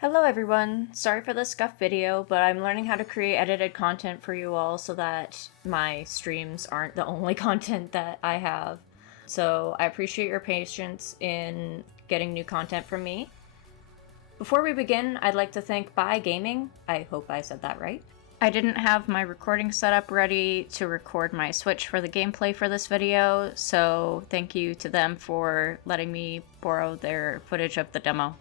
Hello everyone! Sorry for the scuff video, but I'm learning how to create edited content for you all so that my streams aren't the only content that I have. So I appreciate your patience in getting new content from me. Before we begin, I'd like to thank Bye Gaming. I hope I said that right. I didn't have my recording setup ready to record my Switch for the gameplay for this video, so thank you to them for letting me borrow their footage of the demo.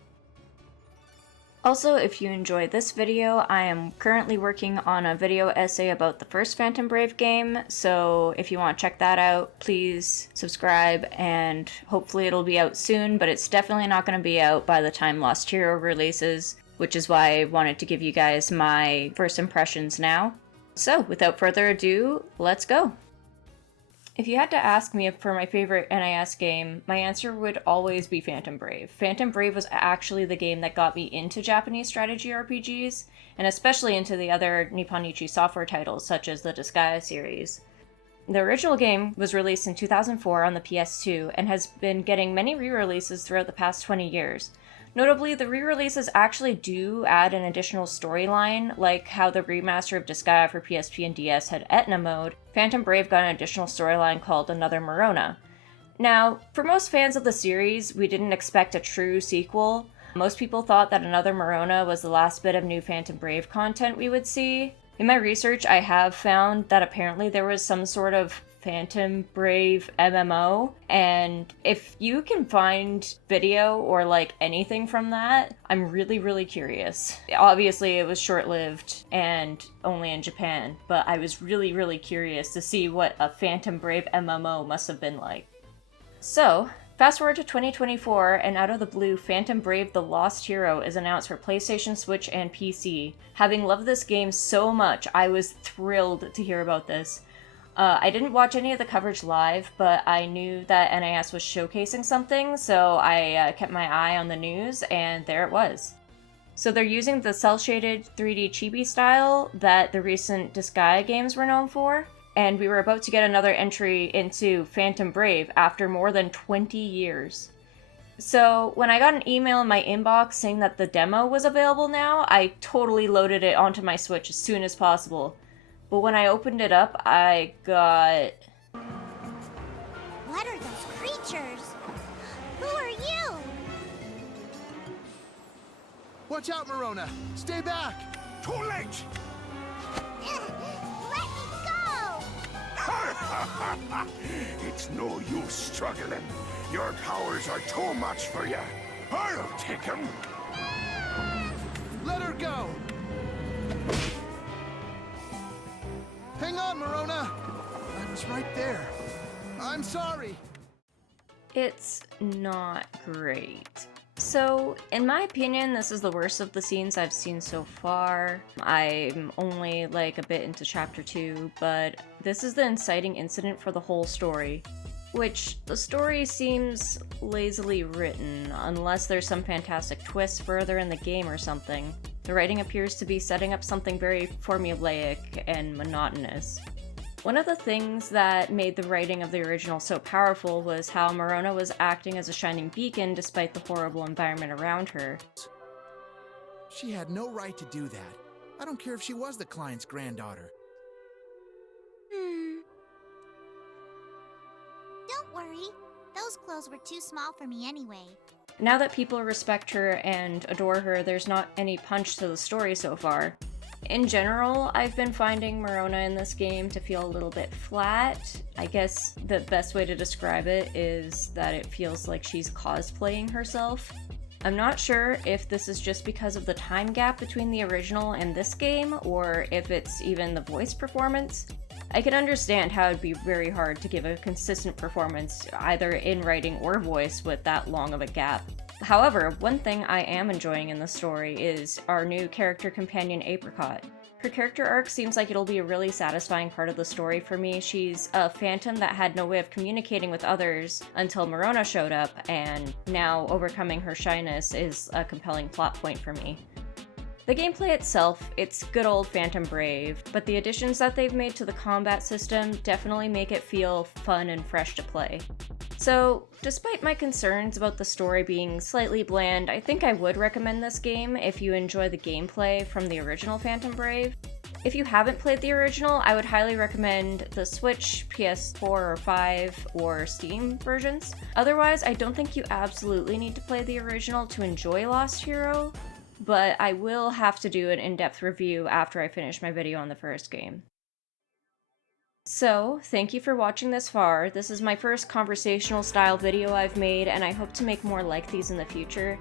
Also, if you enjoy this video, I am currently working on a video essay about the first Phantom Brave game, so if you want to check that out, please subscribe, and hopefully it'll be out soon, but it's definitely not going to be out by the time Lost Hero releases, which is why I wanted to give you guys my first impressions now. So, without further ado, let's go! If you had to ask me for my favorite NIS game, my answer would always be Phantom Brave. Phantom Brave was actually the game that got me into Japanese strategy RPGs, and especially into the other Nipponichi software titles such as the Disgaea series. The original game was released in 2004 on the PS2 and has been getting many re-releases throughout the past 20 years. Notably, the re-releases actually do add an additional storyline, like how the remaster of Disgaea for PSP and DS had Etna mode. Phantom Brave got an additional storyline called Another Morona. Now, for most fans of the series, we didn't expect a true sequel. Most people thought that Another Morona was the last bit of new Phantom Brave content we would see. In my research, I have found that apparently there was some sort of Phantom Brave MMO, and if you can find video or like anything from that, I'm really curious. Obviously it was short-lived and only in Japan, but I was really curious to see what a Phantom Brave MMO must have been like. So, fast forward to 2024, and out of the blue, Phantom Brave The Lost Hero is announced for PlayStation, Switch, and PC. Having loved this game so much, I was thrilled to hear about this. I didn't watch any of the coverage live, but I knew that NIS was showcasing something, so I kept my eye on the news, and there it was. So they're using the cel-shaded 3D chibi style that the recent Disgaea games were known for, and we were about to get another entry into Phantom Brave after more than 20 years. So when I got an email in my inbox saying that the demo was available now, I totally loaded it onto my Switch as soon as possible. But when I opened it up, I got... What are those creatures? Who are you? Watch out, Morona! Stay back! Too late! Let me go! It's no use struggling. Your powers are too much for you. I'll take them. Let her go! Hang on, Morona! I was right there. I'm sorry! It's not great. So, in my opinion, this is the worst of the scenes I've seen so far. I'm only like a bit into chapter 2, but this is the inciting incident for the whole story. Which, the story seems lazily written, unless there's some fantastic twist further in the game or something. The writing appears to be setting up something very formulaic and monotonous. One of the things that made the writing of the original so powerful was how Morona was acting as a shining beacon despite the horrible environment around her. She had no right to do that. I don't care if she was the client's granddaughter. Don't worry. Those clothes were too small for me anyway. Now that people respect her and adore her, there's not any punch to the story so far. In general, I've been finding Morona in this game to feel a little bit flat. I guess the best way to describe it is that it feels like she's cosplaying herself. I'm not sure if this is just because of the time gap between the original and this game, or if it's even the voice performance. I can understand how it'd be very hard to give a consistent performance, either in writing or voice, with that long of a gap. However, one thing I am enjoying in the story is our new character companion Apricot. Her character arc seems like it'll be a really satisfying part of the story for me. She's a phantom that had no way of communicating with others until Morona showed up, and now overcoming her shyness is a compelling plot point for me. The gameplay itself, it's good old Phantom Brave, but the additions that they've made to the combat system definitely make it feel fun and fresh to play. So, despite my concerns about the story being slightly bland, I think I would recommend this game if you enjoy the gameplay from the original Phantom Brave. If you haven't played the original, I would highly recommend the Switch, PS4 or 5, or Steam versions. Otherwise, I don't think you absolutely need to play the original to enjoy Lost Hero, but I will have to do an in-depth review after I finish my video on the first game. So, thank you for watching this far. This is my first conversational style video I've made, and I hope to make more like these in the future.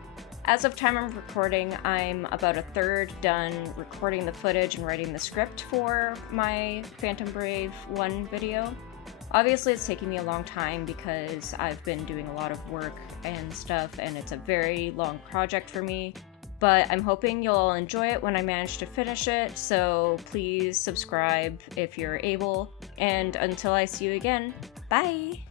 As of time of recording, I'm about a third done recording the footage and writing the script for my Phantom Brave 1 video. Obviously it's taking me a long time because I've been doing a lot of work and stuff, and it's a very long project for me. But I'm hoping you'll all enjoy it when I manage to finish it, so please subscribe if you're able. And until I see you again, bye!